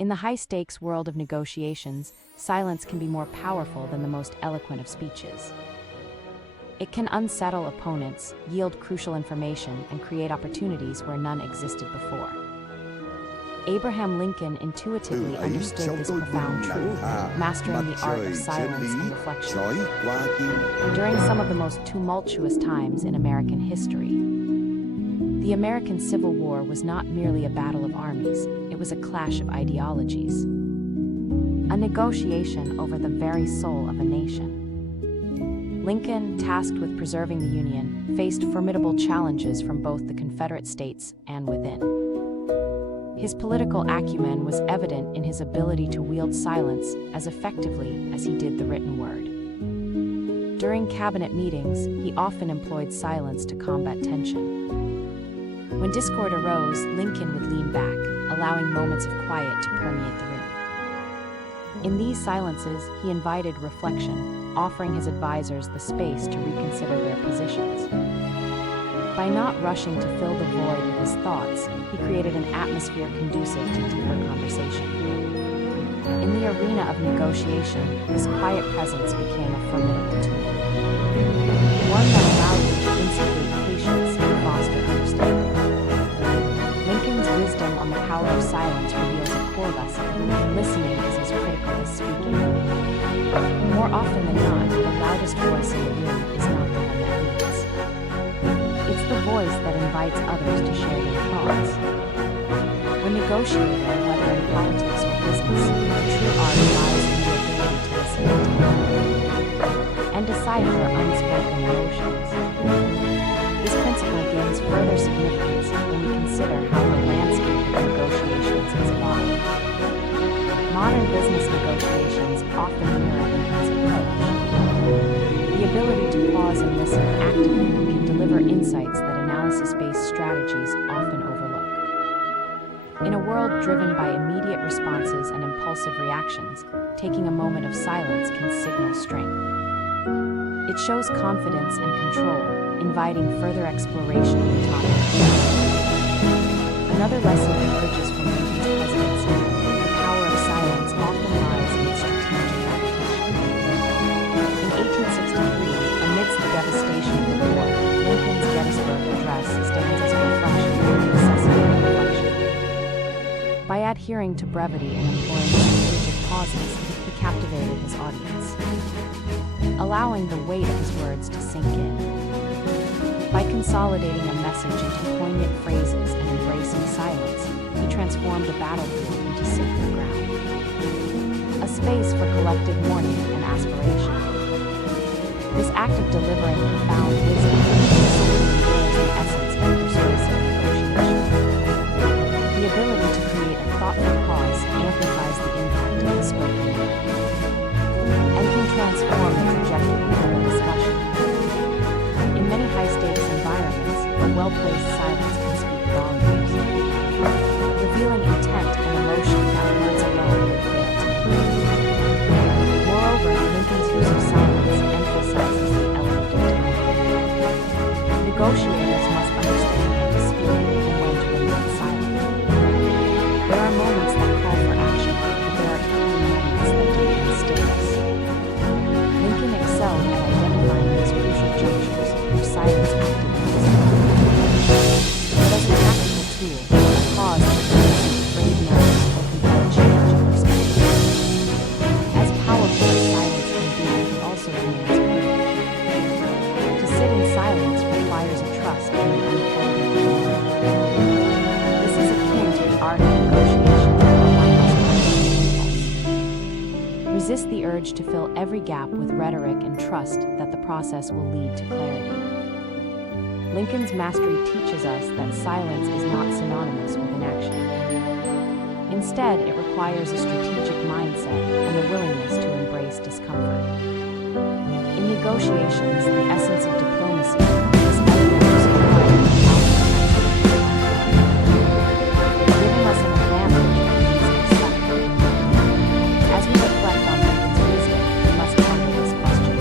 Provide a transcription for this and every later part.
In the high-stakes world of negotiations, silence can be more powerful than the most eloquent of speeches. It can unsettle opponents, yield crucial information, and create opportunities where none existed before. Abraham Lincoln intuitively understood this profound truth, mastering the art of silence and reflection. During some of the most tumultuous times in American history, the American Civil War was not merely a battle of armies, it was a clash of ideologies. A negotiation over the very soul of a nation. Lincoln, tasked with preserving the Union, faced formidable challenges from both the Confederate States and within. His political acumen was evident in his ability to wield silence as effectively as he did the written word. During cabinet meetings, he often employed silence to combat tension. When discord arose, Lincoln would lean back, allowing moments of quiet to permeate the room. In these silences, he invited reflection, offering his advisors the space to reconsider their positions. By not rushing to fill the void with his thoughts, he created an atmosphere conducive to deeper conversation. In the arena of negotiation, his quiet presence became a formidable tool, one that allowed him to instigate patience and foster understanding. Lincoln's wisdom on the power of silence reveals a core lesson: listening is as critical as speaking. More often than not, the loudest voice in the room is not the one that leads. It's the voice that invites others to share their thoughts. When negotiating, whether in politics or business, the true art lies in the ability to listen intently and decipher unspoken emotions. This principle gains further significance when we consider how the landscape of negotiations has evolved. Modern business negotiations often mirror Lincoln's approach. The ability to pause and listen actively can deliver insights that analysis-based strategies often overlook. In a world driven by immediate responses and impulsive reactions, taking a moment of silence can signal strength. It shows confidence and control, inviting further exploration of the topic. Another lesson emerges from Lincoln's presidency: the power of silence often lies in its strategic application. In 1863, amidst the devastation of the war, Lincoln's Gettysburg Address stands as a reflection of the necessity of reflection. By adhering to brevity and employing strategic pauses, he captivated his audience, allowing the weight of his words to sink in. By consolidating a message into poignant phrases and embracing silence, he transformed a battlefield into sacred ground, a space for collective mourning and aspiration. This act of delivering profound wisdom reveals the essence of persuasive negotiation. The ability to create a thoughtful pause amplifies the impact of the spoken word and can transform the trajectory of a discussion. In many high-stakes environments, a well-placed silence can speak volumes, revealing intent and emotion that words alone would fail to. Moreover, Lincoln's use of silence emphasizes the element of time. Negotiators must understand when to speak and when to remain silent. There are moments that call for action, but there are equal moments that demand stillness. Lincoln excelled at identifying these crucial junctures where silence acted as a but as a practical tool, a pause can elicit brave noise or compel change in perspective. As powerful as silence can be, it also demands courage. To sit in silence requires a trust in the unfolding moment. This is akin to the art of negotiation where one must control impulse. Resist the urge to fill every gap with rhetoric and trust that the process will lead to clarity. Lincoln's mastery teaches us that silence is not synonymous with inaction. Instead, it requires a strategic mindset and the willingness to embrace discomfort. In negotiations, the essence of diplomacy is eloquence giving us an advantage when things get stuck. As we reflect on Lincoln's wisdom, we must ponder this question: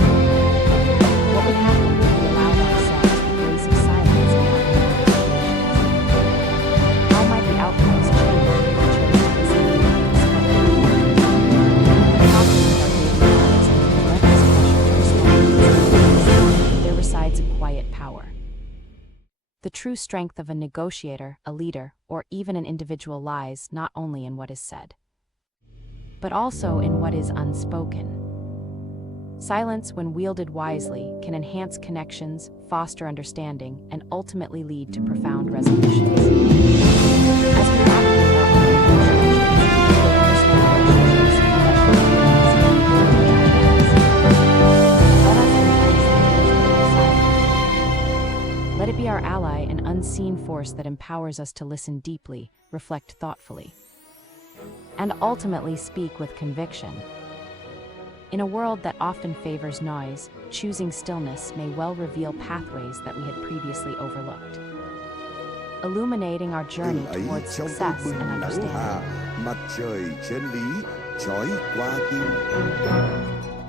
what would happen if we allowed ourselves the grace of silence in our negotiations? How might the outcomes change if we chose to listen to Lincoln's true strength of a negotiator, a leader, or even an individual lies not only in what is said, but also in what is unspoken. Silence, when wielded wisely, can enhance connections, foster understanding, and ultimately lead to profound resolutions. As we navigate our own negotiations, personal relationships, let it be our ally, an unseen force that empowers us to listen deeply, reflect thoughtfully, and ultimately speak with conviction. In a world that often favors noise, choosing stillness may well reveal pathways that we had previously overlooked, illuminating our journey towards success and understanding. Mặt trời chân lý chói qua tim.